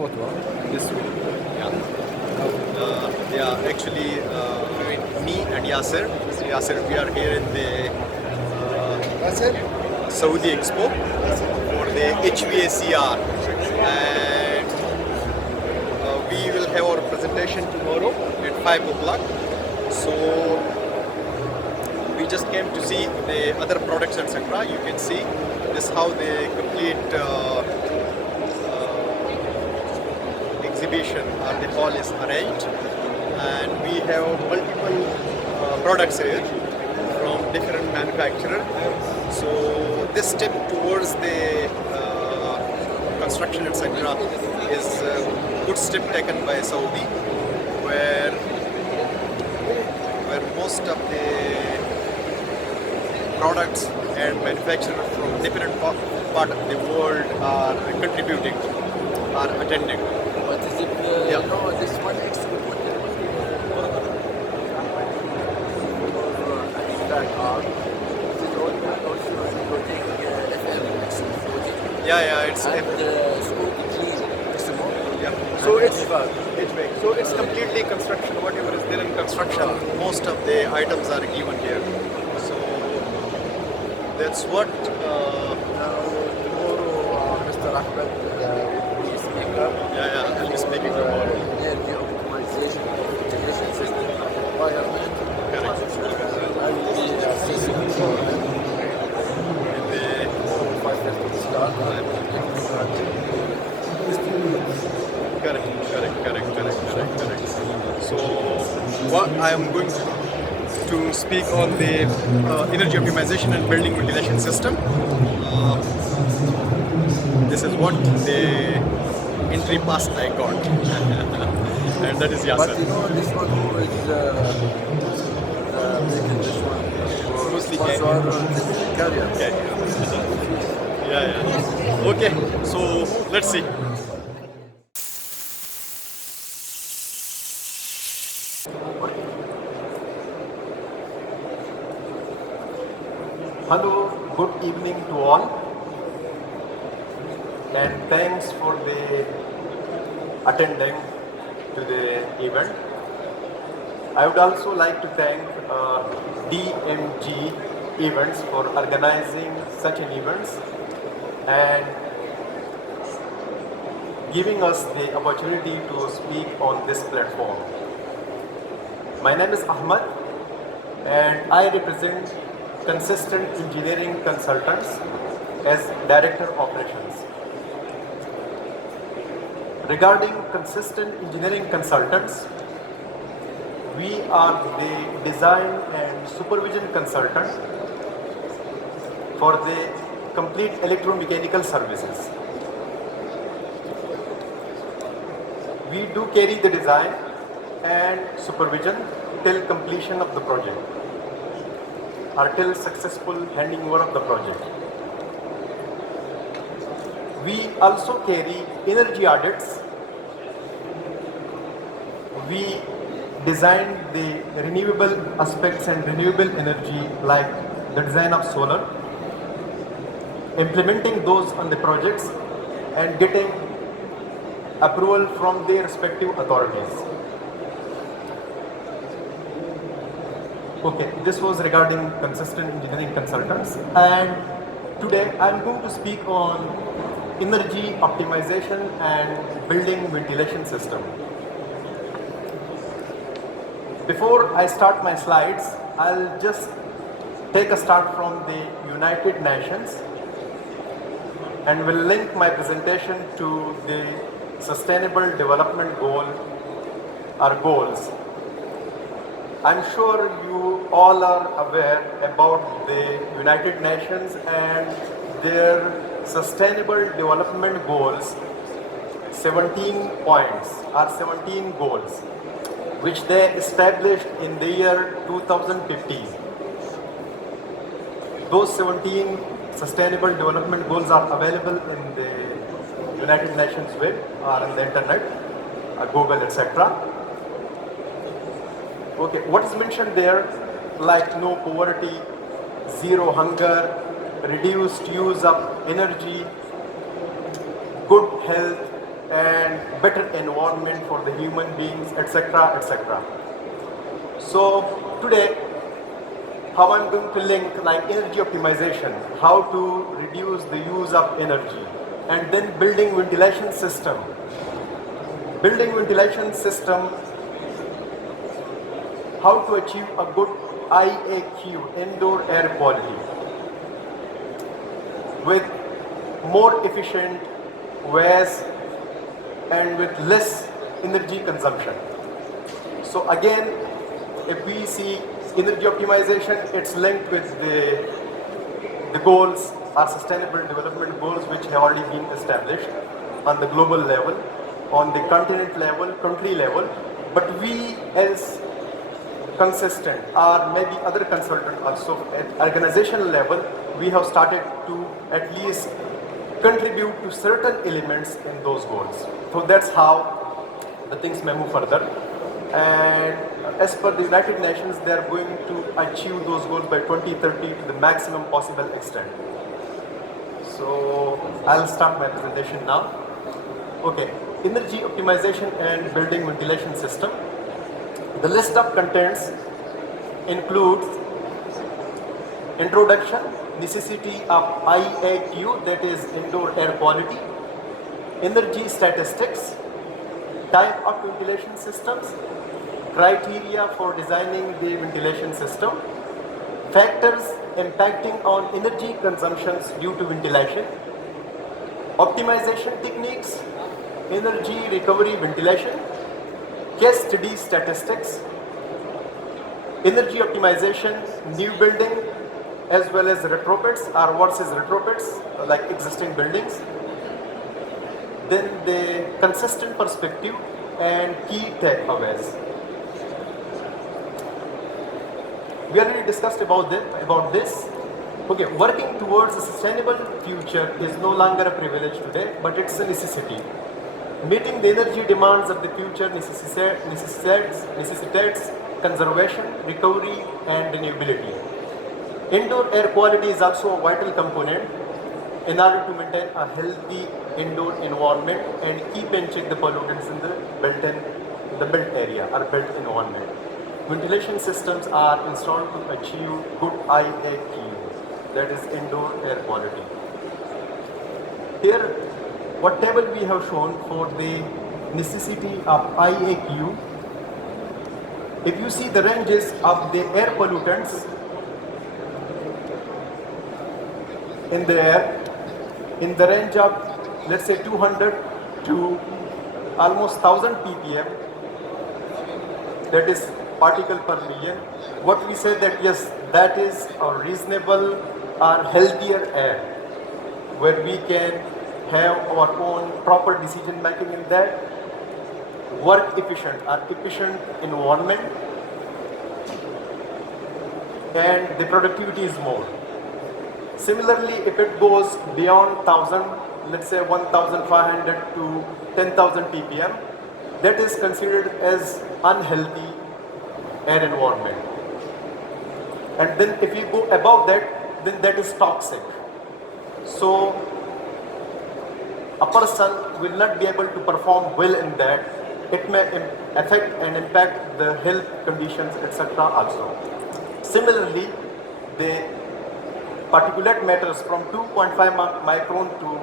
photo this way. Actually, me and Yasser, we are here in the Saudi Expo for the HVAC-R, and we will have our presentation tomorrow at 5 o'clock. So we just came to see the other products, etc. You can see this how the complete exhibition or the hall is arranged, and we have multiple products here from different manufacturers. So this step towards the construction, etc. is a good step taken by Saudi, where most of the products and manufacturers from different part of the world are contributing, are attending. What is it? No, this one is HVAC-R. This is also including FM including. It's and smoke clean. So it's HVAC. So it's completely construction. Whatever is there in construction, most of the items are given here. So that's what. Now tomorrow, Mr. Ahmad will be speaker. I'll be speaking tomorrow. Energy optimization integration system environment. Correct. I will be assessing for The 5:30 start. Correct. So what I am going to speak on the energy optimization and building ventilation system. This is what the entry pass I got, and that is Yasser. But you know, this one who is making this one Mostly carrier. Okay, so let's see. Hello, good evening to all, and thanks for the attending to the event. I would also like to thank DMG Events for organizing such an events and giving us the opportunity to speak on this platform. My name is Ahmad, and I represent Consistent Engineering Consultants as Director Operations. Regarding Consistent Engineering Consultants, we are the design and supervision consultant for the complete electromechanical services. We do carry the design and supervision till completion of the project, or till successful handing over of the project. We also carry energy audits. We design the renewable aspects and renewable energy, like the design of solar, implementing those on the projects and getting approval from their respective authorities. Okay, this was regarding Consistent Engineering Consultants, and today I'm going to speak on energy optimization and building ventilation system. Before I start my slides, I'll just take a start from the United Nations and will link my presentation to the Sustainable Development Goals. I'm sure you all are aware about the United Nations and their Sustainable Development Goals, 17 points or 17 goals, which they established in the year 2015. Those 17 Sustainable Development Goals are available in the United Nations web or on the internet, Google, etc. Okay, what is mentioned there, like no poverty, zero hunger, reduced use of energy, good health, and better environment for the human beings, etc., etc. So today, how I'm going to link like energy optimization, how to reduce the use of energy, and then building ventilation system. Building ventilation system, how to achieve a good IAQ, indoor air quality, with more efficient ways and with less energy consumption. So again, if we see energy optimization, it's linked with the goals, our sustainable development goals, which have already been established on the global level, on the continent level, country level. But we as consistent, or maybe other consultant also at organizational level, we have started to at least contribute to certain elements in those goals. So that's how the things may move further. And as per the United Nations, they are going to achieve those goals by 2030 to the maximum possible extent. So I'll start my presentation now. Okay, energy optimization and building ventilation system. The list of contents includes introduction, necessity of IAQ, that is indoor air quality, energy statistics, type of ventilation systems, criteria for designing the ventilation system, factors impacting on energy consumptions due to ventilation, optimization techniques, energy recovery ventilation, case study statistics, energy optimization, new building, as well as retrofits or versus retrofits like existing buildings. Then the consistent perspective and key takeaways. We already discussed about this. Okay, working towards a sustainable future is no longer a privilege today, but it's a necessity. Meeting the energy demands of the future necessitates conservation, recovery, and renewability. Indoor air quality is also a vital component in order to maintain a healthy indoor environment and keep in check the pollutants in the built area or built environment. Ventilation systems are installed to achieve good IAQ, that is indoor air quality. Here, what table we have shown for the necessity of IAQ. If you see the ranges of the air pollutants in the air, in the range of, let's say, 200 to almost 1000 ppm, that is particle per million, what we say that yes, that is a reasonable or healthier air, where we can have our own proper decision making in that, work efficient or efficient environment, and the productivity is more. Similarly, if it goes beyond 1000, let's say 1500 to 10,000 ppm, that is considered as unhealthy air environment. And then if you go above that, then that is toxic. So a person will not be able to perform well in that. It may affect and impact the health conditions, etc. also. Similarly, the particulate matters from 2.5 micron to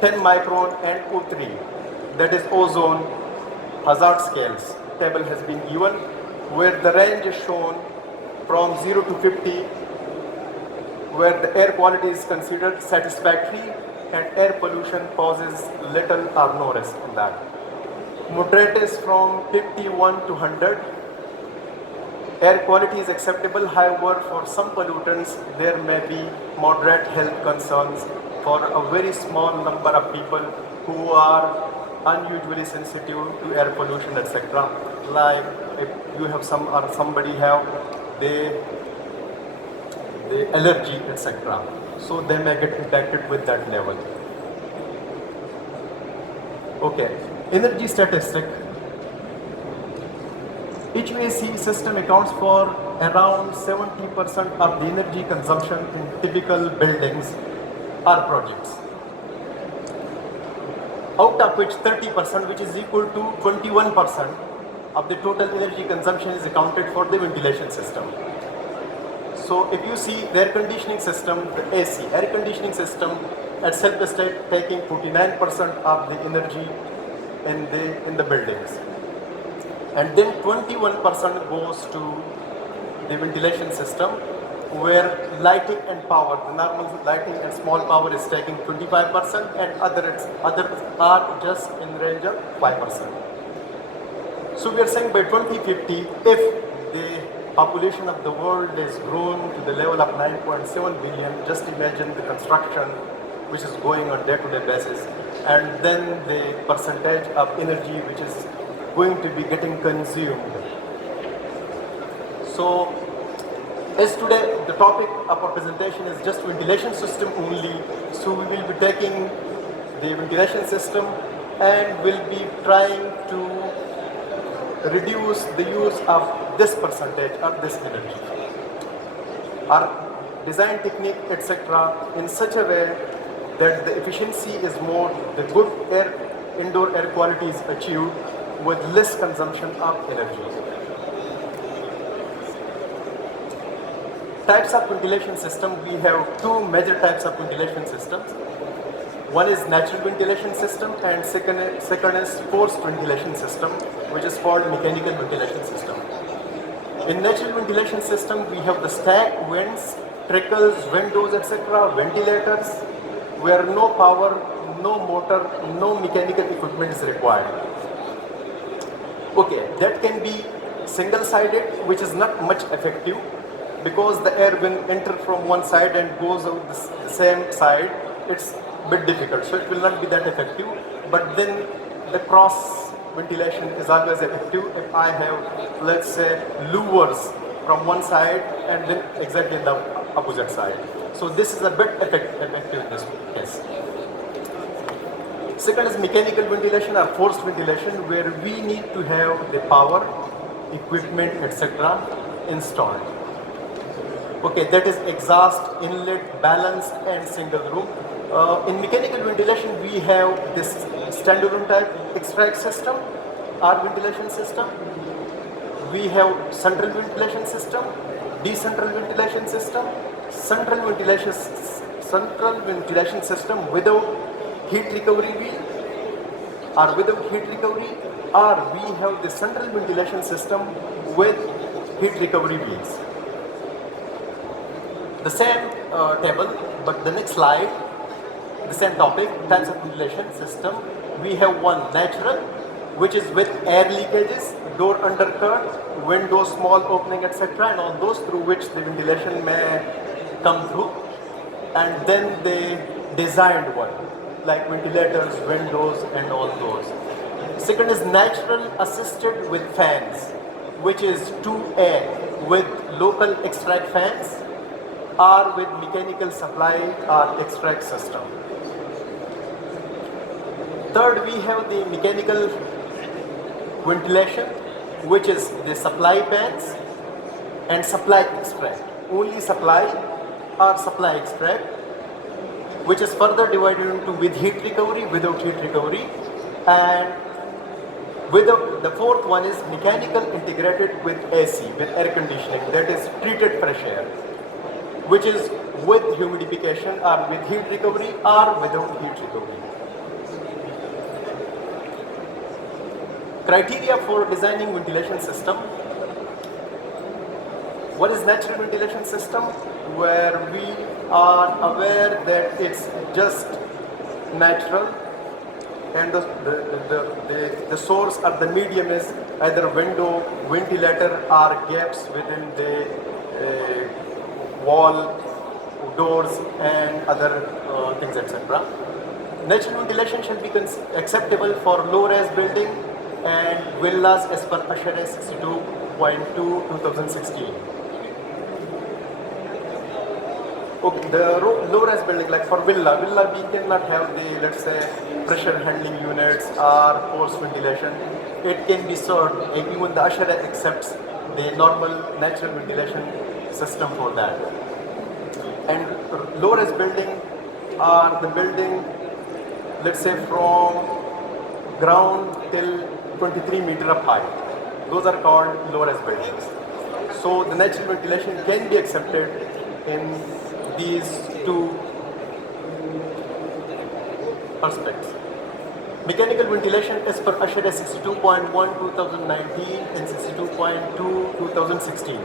10 micron and O3, that is ozone hazard scales. Table has been given where the range is shown from 0 to 50, where the air quality is considered satisfactory and air pollution poses little or no risk in that. Moderate is from 51 to 100. Air quality is acceptable, however, for some pollutants there may be moderate health concerns for a very small number of people who are unusually sensitive to air pollution, etc. Like if you have some or somebody have the allergy, etc. So they may get impacted with that level. Okay, energy statistic. HVAC system accounts for around 70% of the energy consumption in typical buildings or projects. out of which 30%, which is equal to 21% of the total energy consumption, is accounted for the ventilation system. So if you see the air conditioning system, the AC, air conditioning system at self-state taking 49% of the energy in the buildings. And then 21% goes to the ventilation system, where lighting and power, the normal lighting and small power is taking 25%, and others are just in range of 5%. So we are saying by 2050, if the population of the world is grown to the level of 9.7 billion, just imagine the construction which is going on day-to-day basis, and then the percentage of energy which is going to be getting consumed. So as today the topic of our presentation is just ventilation system only, so we will be taking the ventilation system and will be trying to reduce the use of this percentage of this energy. Our design technique, etc., in such a way that the efficiency is more, the good indoor air quality is achieved with less consumption of energy. Types of ventilation system, we have two major types of ventilation systems. One is natural ventilation system, and second is forced ventilation system, which is called mechanical ventilation system. In natural ventilation system, we have the stack vents, trickles, windows, etc., ventilators, where no power, no motor, no mechanical equipment is required. Okay, that can be single-sided, which is not much effective, because the air will enter from one side and goes out the same side. It's a bit difficult, so it will not be that effective. But then the cross ventilation is always effective if I have, let's say, louvers from one side and then exactly the opposite side. So this is a bit effective in this case. Second is mechanical ventilation or forced ventilation, where we need to have the power, equipment, etc. installed. Okay, that is exhaust, inlet, balance, and single room. In mechanical ventilation, we have this standalone type extract system, or ventilation system. We have central ventilation system, decentral ventilation system, central ventilation system without heat recovery wheel, or without heat recovery, or we have the central ventilation system with heat recovery wheels. The same table, but the next slide, the same topic, types of ventilation system. We have one natural, which is with air leakages, door undercut, window small opening, etc., and all those through which the ventilation may come through. And then the designed one, like ventilators, windows, and all those. Second is natural assisted with fans, which is 2A with local extract fans, or with mechanical supply or extract system. Third, we have the mechanical ventilation, which is the supply fans and supply extract. Only supply or supply extract, which is further divided into with heat recovery, without heat recovery, and without. The fourth one is mechanical integrated with AC, with air conditioning, that is treated fresh air, which is with humidification or with heat recovery or without heat recovery. Criteria for designing ventilation system. What is natural ventilation system? Where we are aware that it's just natural, and the source or the medium is either window, ventilator, or gaps within the wall, doors, and other things, etc. Natural ventilation shall be acceptable for low-rise building and villas as per ASHRAE 62.2 2016. Okay, the low-rise building, like for villa we cannot have the, let's say, pressure handling units or forced ventilation. It can be served, even the ASHRAE accepts the normal natural ventilation system for that. And low-rise building are the building, let's say, from ground till 23 meter up high. Those are called low-rise buildings. So the natural ventilation can be accepted in these two aspects. Mechanical ventilation as per ASHRA 62.1 2019 and 62.2 2016.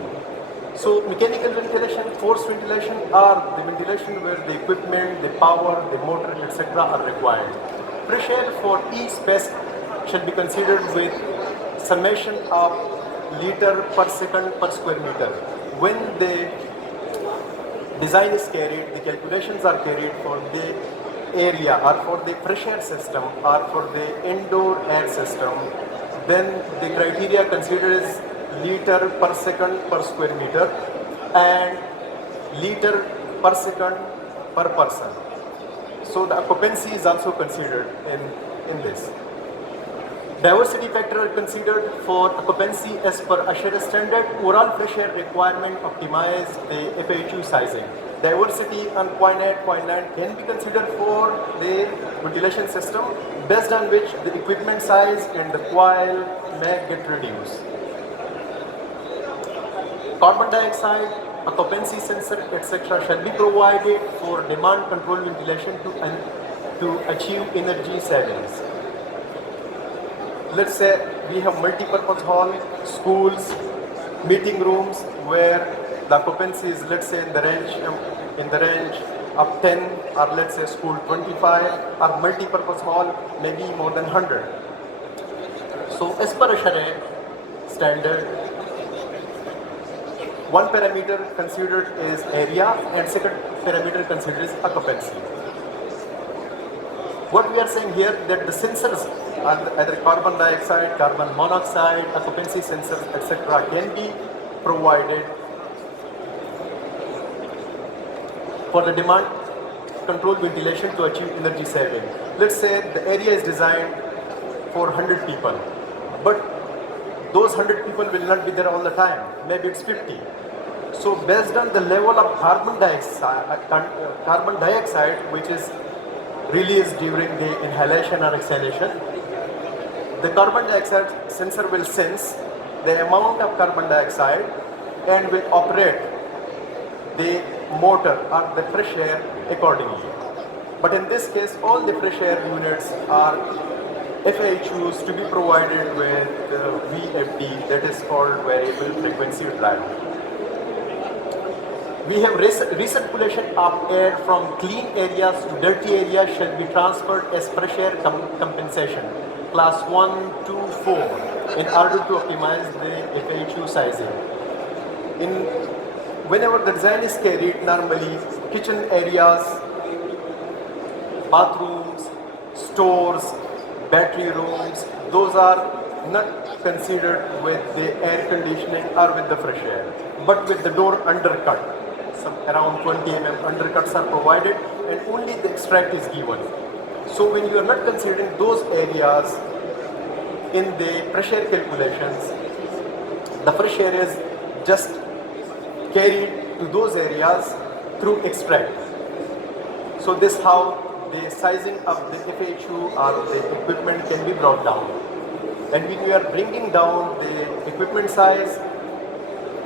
So mechanical ventilation, forced ventilation are the ventilation where the equipment, the power, the motor, etc. are required. Pressure for each space shall be considered with summation of liter per second per square meter. When the design is carried, the calculations are carried for the area or for the pressure system or for the indoor air system, then the criteria considered is liter per second per square meter and liter per second per person. So the occupancy is also considered in this. Diversity factor are considered for occupancy as per ASHRA standard. Overall pressure requirement optimize the FHU sizing. Diversity on 0.8, 0.9 can be considered for the ventilation system, based on which the equipment size and the coil may get reduced. Carbon dioxide, occupancy sensor, etc. shall be provided for demand control ventilation to achieve energy savings. Let's say we have multi-purpose hall, schools, meeting rooms where the occupancy is, let's say, in the range of 10, or let's say school 25, or multi-purpose hall maybe more than 100. So as per ASHRA standard, one parameter considered is area and second parameter considered is occupancy. What we are saying here that the sensors are either carbon dioxide, carbon monoxide, occupancy sensors, etc. can be provided for the demand control ventilation to achieve energy saving. Let's say the area is designed for 100 people, but those 100 people will not be there all the time. Maybe it's 50. So based on the level of carbon dioxide which is released during the inhalation or exhalation, the carbon dioxide sensor will sense the amount of carbon dioxide and will operate the motor or the fresh air accordingly. But in this case, all the fresh air units are FHUs to be provided with VFD, that is called variable frequency drive. We have recirculation of air from clean areas to dirty areas shall be transferred as fresh air compensation, class 1 to 4, in order to optimize the FHU sizing. Whenever the design is carried, normally kitchen areas, bathrooms, stores, battery rooms, those are not considered with the air conditioning or with the fresh air, but with the door undercut. Some around 20 mm undercuts are provided and only the extract is given. So when you are not considering those areas in the pressure calculations, the fresh air is just carried to those areas through extract. So this is how the sizing of the FHU or the equipment can be brought down. And when you are bringing down the equipment size,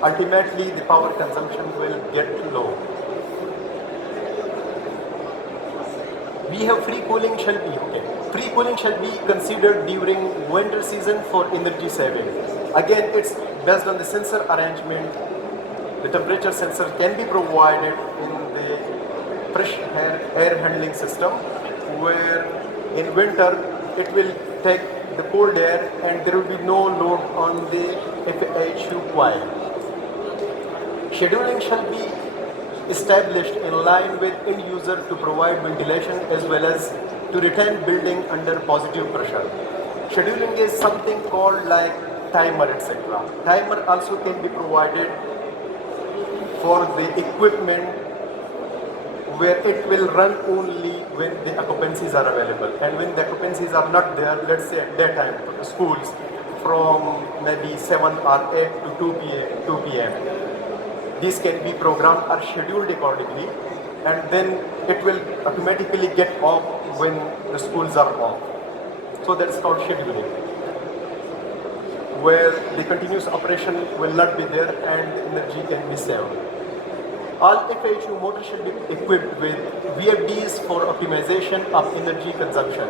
ultimately the power consumption will get low. We have free cooling shall be okay. Free cooling shall be considered during winter season for energy saving. Again, it's based on the sensor arrangement. The temperature sensor can be provided in the fresh air handling system, where in winter it will take the cold air and there will be no load on the FHU coil. Scheduling shall be established in line with end user to provide ventilation as well as to retain building under positive pressure. Scheduling is something called like timer, etc. Timer also can be provided for the equipment where it will run only when the occupancies are available, and when the occupancies are not there, let's say at daytime schools from maybe 7 or 8 to 2 p.m. These can be programmed or scheduled accordingly, and then it will automatically get off when the schools are off. So that's called scheduling, where the continuous operation will not be there and the energy can be saved. All FHU motors should be equipped with VFDs for optimization of energy consumption,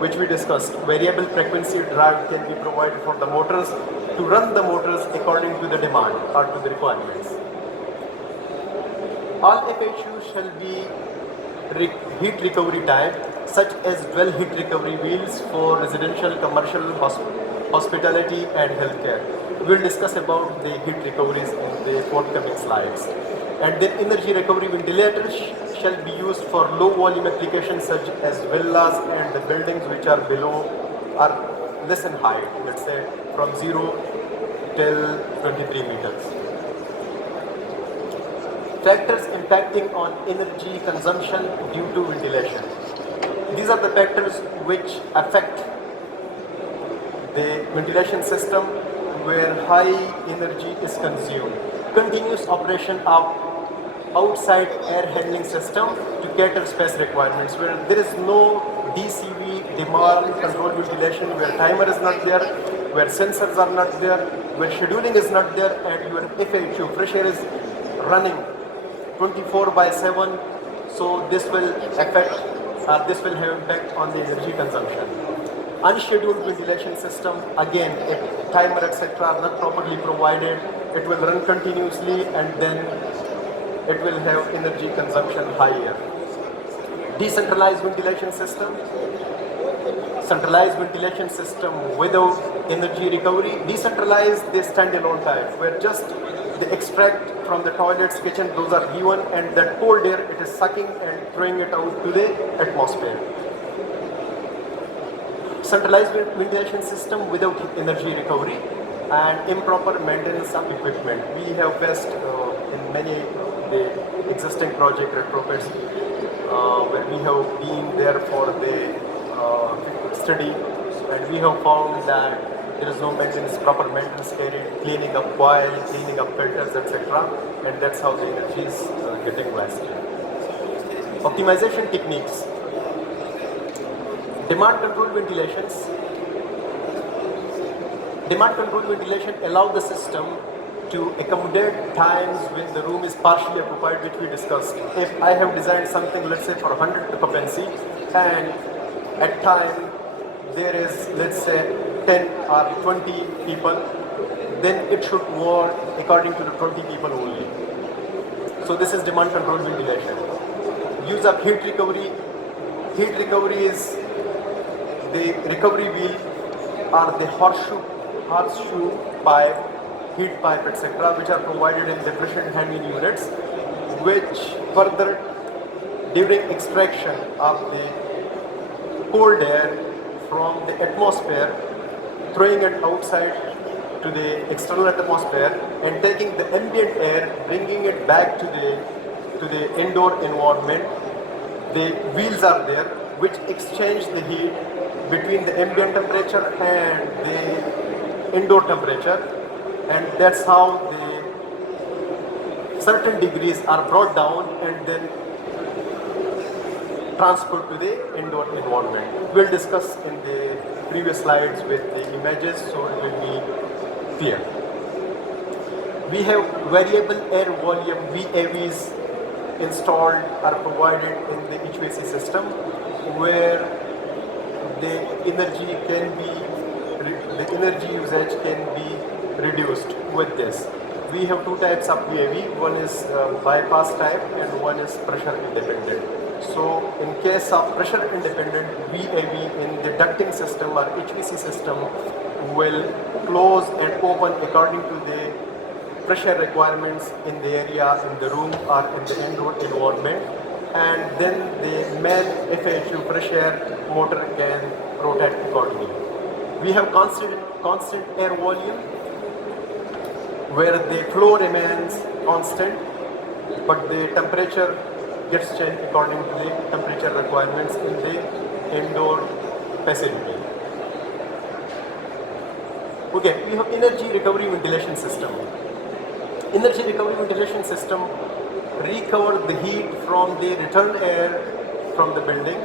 which we discussed. Variable frequency drive can be provided for the motors to run the motors according to the demand or to the requirements. All FHU shall be heat recovery type, such as dual heat recovery wheels for residential, commercial, hospitality and healthcare. We will discuss about the heat recoveries in the forthcoming slides. And then energy recovery ventilators shall be used for low volume applications such as villas and the buildings which are below or less in height, let's say from 0 till 23 meters. Factors impacting on energy consumption due to ventilation. These are the factors which affect the ventilation system where high energy is consumed. Continuous operation of outside air handling system to cater space requirements, where there is no DCV, demand control ventilation, where timer is not there, where sensors are not there, where scheduling is not there, and your FHU, fresh air, is running 24/7. So this will affect, this will have impact on the energy consumption. Unscheduled ventilation system, again, if timer etc. are not properly provided, it will run continuously and then it will have energy consumption higher. Decentralized ventilation system, centralized ventilation system without energy recovery. Decentralized, the standalone type, where just the extract from the toilets, kitchen, those are given, and that cold air it is sucking and throwing it out to the atmosphere. Centralized ventilation system without energy recovery and improper maintenance of equipment. We have faced in many the existing project retrofits where we have been there for the study, and we have found that there is no maintenance, proper maintenance carried, cleaning up coil, cleaning up filters, etc. And that's how the energy is getting wasted. Optimization techniques. Demand control ventilations. Demand control ventilation allow the system to accommodate times when the room is partially occupied, which we discussed. If I have designed something, let's say for 100 occupancy, and at time there is, let's say, 10 or 20 people, then it should work according to the 20 people only. So this is demand control ventilation. Use of heat recovery. Heat recovery is the recovery wheel or the horseshoe pipe, heat pipe, etc., which are provided in different handling units, which further, during extraction of the cold air from the atmosphere, throwing it outside to the external atmosphere and taking the ambient air, bringing it back to the indoor environment. The wheels are there which exchange the heat between the ambient temperature and the indoor temperature, and that's how the certain degrees are brought down and then transferred to the indoor environment. We'll discuss in the previous slides with the images, so it will be clear. We have variable air volume VAVs installed or provided in the HVAC system, where the energy usage can be reduced with this. We have two types of VAV. One is bypass type and one is pressure independent. So in case of pressure independent VAV in the ducting system or HVAC system will close and open according to the pressure requirements in the area, in the room or in the indoor environment, and then the main FHU pressure motor can rotate accordingly. We have constant air volume where the flow remains constant but the temperature gets changed according to the temperature requirements in the indoor facility. Okay, we have energy recovery ventilation system. Energy recovery ventilation system recover the heat from the return air from the building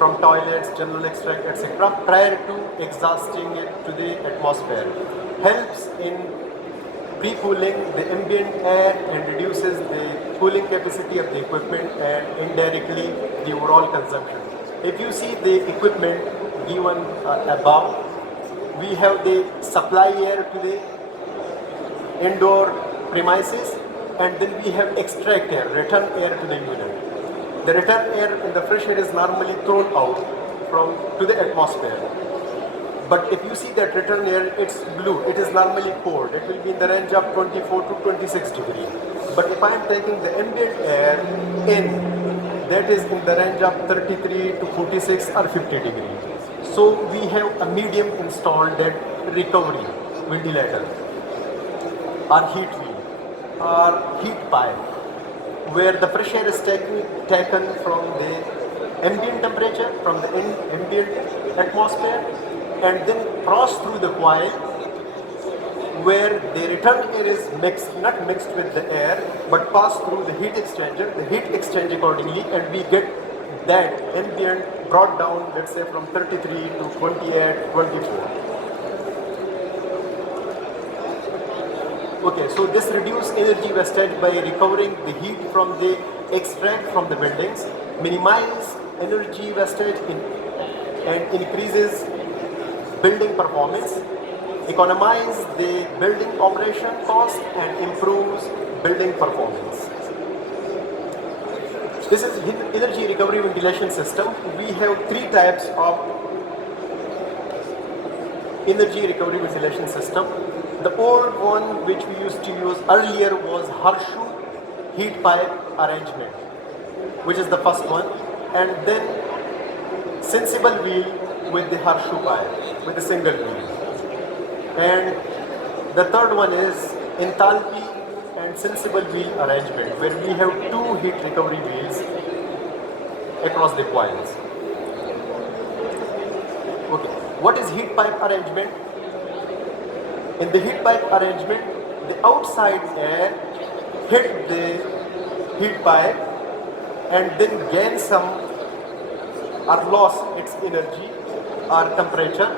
from toilets, general extract, etc. prior to exhausting it to the atmosphere. Helps in pre-cooling the ambient air and reduces the cooling capacity of the equipment and indirectly the overall consumption. If you see the equipment given above, we have the supply air to the indoor premises, and then we have extract air, return air to the unit. The return air in the fresh air is normally thrown out to the atmosphere. But if you see that return air, it's blue, it is normally cold. It will be in the range of 24 to 26 degrees. But if I am taking the ambient air in, that is in the range of 33 to 46 or 50 degrees. So we have a medium installed, that recovery ventilator or heat wheel or heat pipe, where the fresh air is taken from the ambient temperature, from the ambient atmosphere, and then cross through the coil, where the return air is not mixed with the air, but pass through the heat exchanger. The heat exchange accordingly, and we get that ambient brought down, let's say from 33 to 28, 24. Okay, so this reduces energy wastage by recovering the heat from the extract from the buildings, minimize energy wastage and increases building performance, economize the building operation cost, and improves building performance. This is energy recovery ventilation system. We have three types of energy recovery ventilation system. The old one which we used to use earlier was horseshoe heat pipe arrangement, which is the first one, and then sensible wheel with the horseshoe pipe, with a single wheel. And the third one is enthalpy and sensible wheel arrangement, where we have two heat recovery wheels across the coils. Okay, what is heat pipe arrangement? In the heat pipe arrangement, the outside air hit the heat pipe and then gain some or lost its energy or temperature,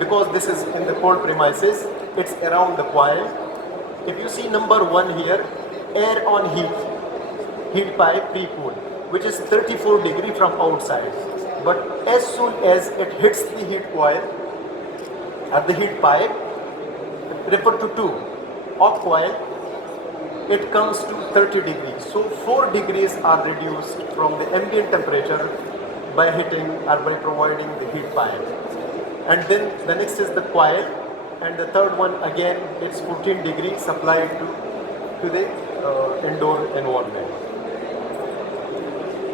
because this is in the cold premises, it's around the coil. If you see number 1 here, air on heat pipe pre-cool, which is 34 degree from outside. But as soon as it hits the heat coil at the heat pipe, refer to 2, of coil, it comes to 30 degrees. So 4 degrees are reduced from the ambient temperature by hitting or by providing the heat pipe. And then the next is the coil, and the third one again, it's 14 degrees supplied to the indoor environment.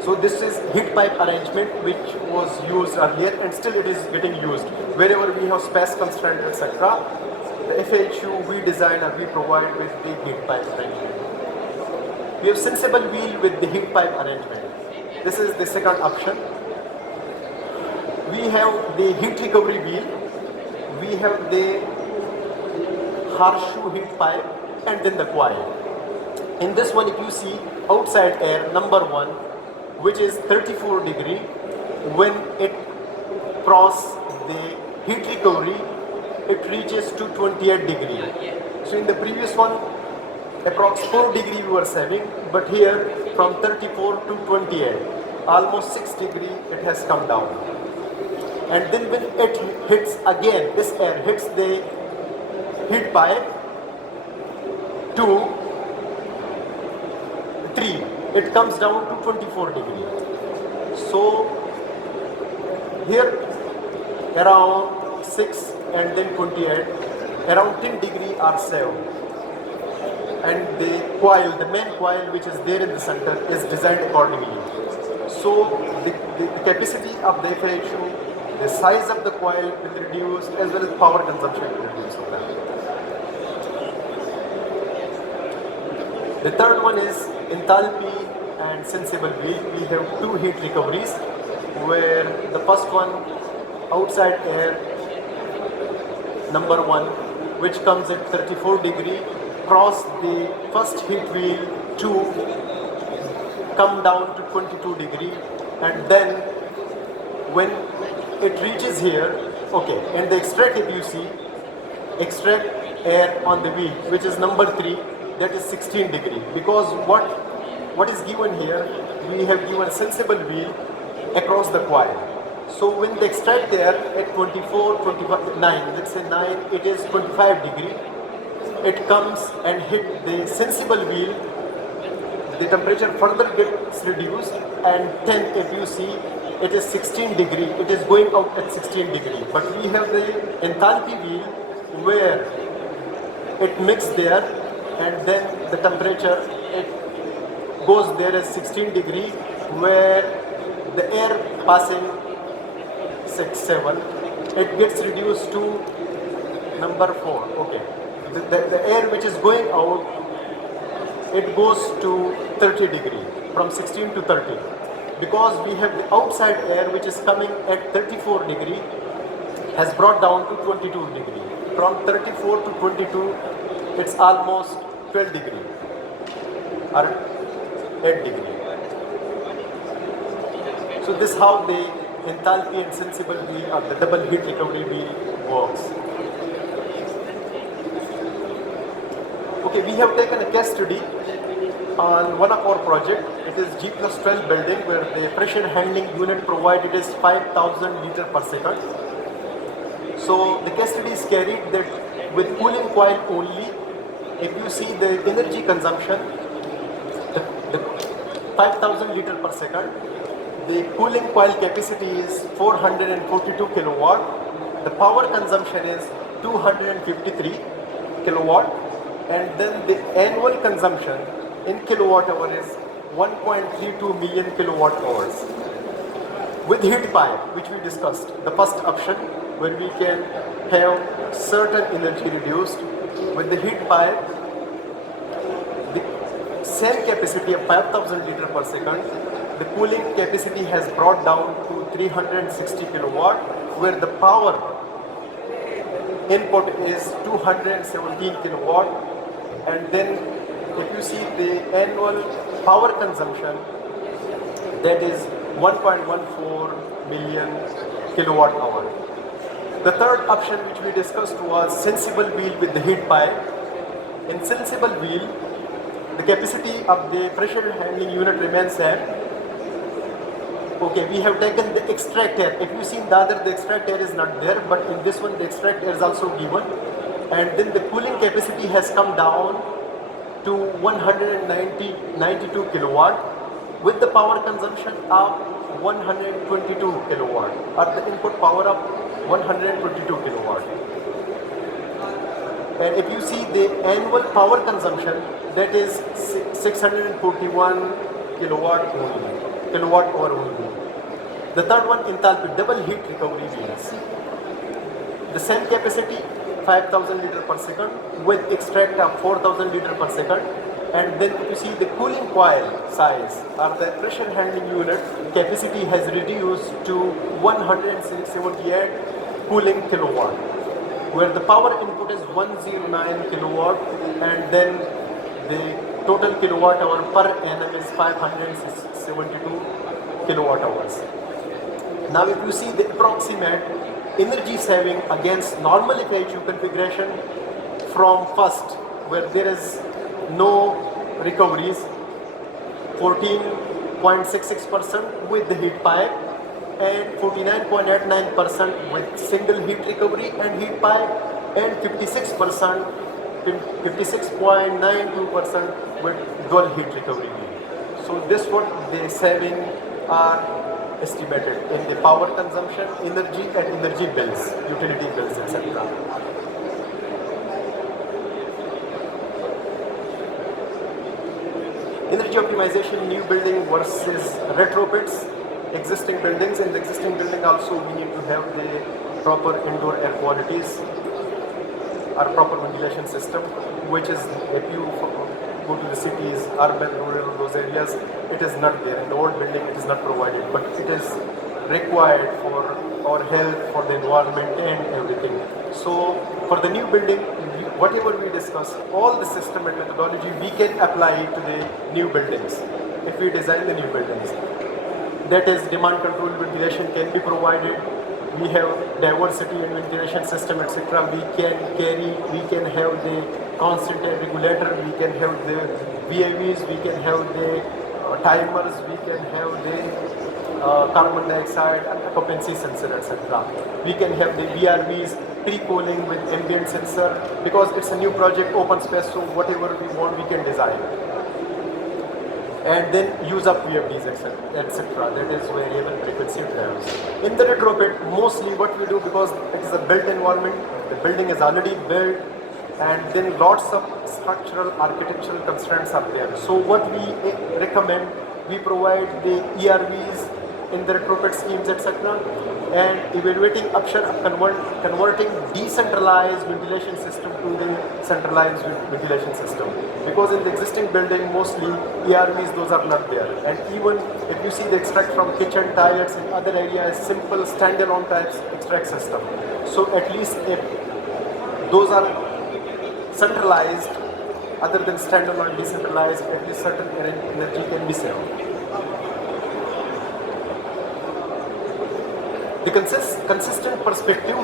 So this is heat pipe arrangement which was used earlier, and still it is getting used. Wherever we have space constraint, etc., the FHU we design or we provide with the heat pipe arrangement. We have sensible wheel with the heat pipe arrangement. This is the second option. We have the heat recovery wheel, we have the horseshoe heat pipe, and then the coil. In this one, if you see outside air, number 1, which is 34 degree, when it crosses the heat recovery, it reaches to 28 degree. So in the previous one, approx 4 degree we were saving, but here from 34 to 28, almost 6 degree it has come down. And then when it hits again, this air hits the heat pipe 2, 3, it comes down to 24 degree. So here around 6 and then 28, around 10 degree are saved. And the coil, the main coil which is there in the center, is designed accordingly. So the capacity of the FHU, the size of the coil will reduce, as well as power consumption will reduce of that. The third one is enthalpy and sensible wheel. We have 2 heat recoveries, where the first one, outside air, number 1, which comes at 34 degree, cross the first heat wheel 2, come down to 22 degree, and then when it reaches here, okay, and the extract, if you see, extract air on the wheel, which is number 3, that is 16 degree. Because what is given here, we have given sensible wheel across the coil. So when they extract air at 24, 25, 9, let's say 9, it is 25 degree. It comes and hit the sensible wheel, the temperature further gets reduced, and 10, if you see, it is 16 degree. It is going out at 16 degree. But we have the enthalpy wheel where it mixed there, and then the temperature, it goes there as 16 degree, where the air passing 6, 7, it gets reduced to number 4. Okay, the air which is going out, it goes to 30 degree, from 16 to 30, because we have the outside air which is coming at 34 degree has brought down to 22 degree. From 34 to 22, it's almost 12 degree or 8 degree. So this is how the enthalpy and sensible wheel or the double heat recovery wheel works. Okay, we have taken a case study on one of our project. It is G plus 12 building, where the pressure handling unit provided is 5,000 liter per second. So the case study is carried that with cooling coil only, if you see the energy consumption, the 5,000 liter per second, the cooling coil capacity is 442 kilowatt, the power consumption is 253 kilowatt, and then the annual consumption in kilowatt hour is 1.32 million kilowatt hours. With heat pipe, which we discussed, the first option where we can have certain energy reduced, with the heat pipe, the same capacity of 5,000 liter per second, the cooling capacity has brought down to 360 kilowatt, where the power input is 217 kilowatt, and then if you see the annual power consumption, that is 1.14 million kilowatt hour. The third option which we discussed was sensible wheel with the heat pipe. In sensible wheel, the capacity of the pressure handling unit remains same. Okay, we have taken the extract air. If you see in the other, the extract air is not there, but in this one the extract air is also given. And then the cooling capacity has come down to 192 kilowatt, with the power consumption of 122 kilowatt, or the input power of 122 kilowatt. And if you see the annual power consumption, that is 641 kilowatt hour only. The third one, enthalpy, double heat recovery wheels. The same capacity, 5,000 liter per second, with extract of 4,000 liter per second. And then if you see the cooling coil size, or the pressure handling unit capacity has reduced to 178 cooling kilowatt, where the power input is 109 kilowatt, and then the total kilowatt hour per annum is 572 kilowatt hours. Now if you see the approximate energy saving against normal FIHU configuration from first, where there is no recoveries, 14.66% with the heat pipe, and 49.89% with single heat recovery and heat pipe, and 56.92% with dual heat recovery. So this what the saving are estimated in the power consumption, energy and energy bills, utility bills, etc. Energy optimization, new building versus retrofits, existing buildings. In the existing building also we need to have the proper indoor air qualities or proper ventilation system, which is, if you go to the cities, urban, rural, those areas, it is not there. In the old building it is not provided, but it is required for our health, for the environment and everything. So for the new building, whatever we discuss, all the system and methodology we can apply to the new buildings if we design the new buildings. that is demand controlled ventilation can be provided. We have diversity in ventilation system, etc. We can have the constant air regulator, we can have the VAVs, we can have the timers, we can have the carbon dioxide and occupancy sensor, etc. We can have the VRVs, pre-cooling with ambient sensor, because it's a new project, open space, so whatever we want we can design. And then use up VFDs, etc. That is variable frequency drivers. In the retrofit, mostly what we do, because it is a built environment, the building is already built, and then lots of structural architectural constraints are there. So what we recommend, we provide the ERVs in the retrofit schemes, etc. and evaluating option of converting decentralized ventilation system to the centralized ventilation system. Because in the existing building, mostly ERVs, those are not there. And even if you see the extract from kitchen, toilets, and other areas, simple standalone types extract system. So at least if those are centralized, other than standalone decentralized, at least certain energy can be saved. The consistent perspective,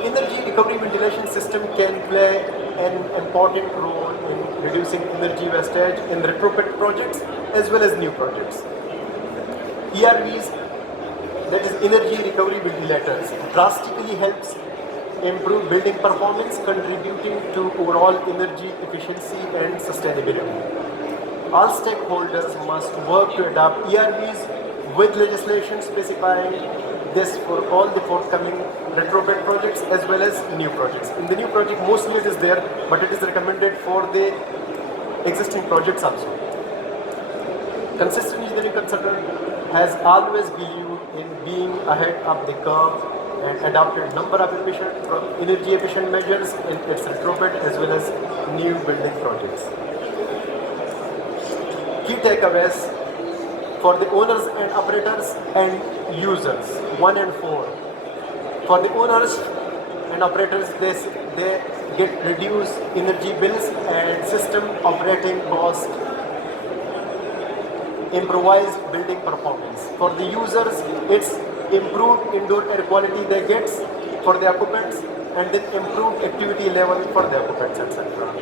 energy recovery ventilation system can play an important role in reducing energy wastage in retrofit projects as well as new projects. ERVs, that is energy recovery ventilators, drastically helps improve building performance, contributing to overall energy efficiency and sustainability. All stakeholders must work to adopt ERVs with legislation specifying this for all the forthcoming retrofit projects as well as new projects. In the new project, mostly it is there, but it is recommended for the existing projects also. Consistent engineering consultant has always believed in being ahead of the curve and adopted number of energy efficient measures in its retrofit as well as new building projects. Key takeaways for the owners and operators and users, 1 and 4. For the owners and operators, they get reduced energy bills and system operating cost, improvised building performance. For the users, it's improved indoor air quality they get for the occupants, and then improved activity level for the occupants, etc.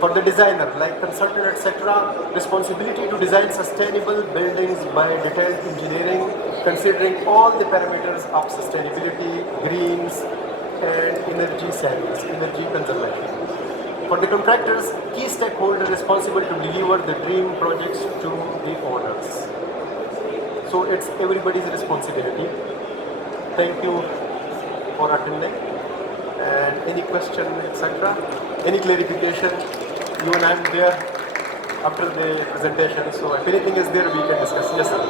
For the designer, like consultant, etc., responsibility to design sustainable buildings by detailed engineering, considering all the parameters of sustainability, greens, and energy savings, energy conservation. For the contractors, key stakeholder responsible to deliver the dream projects to the owners. So it's everybody's responsibility. Thank you for attending. And any question, etc., any clarification, you and I am there after the presentation. So if anything is there, we can discuss. Yes, sir.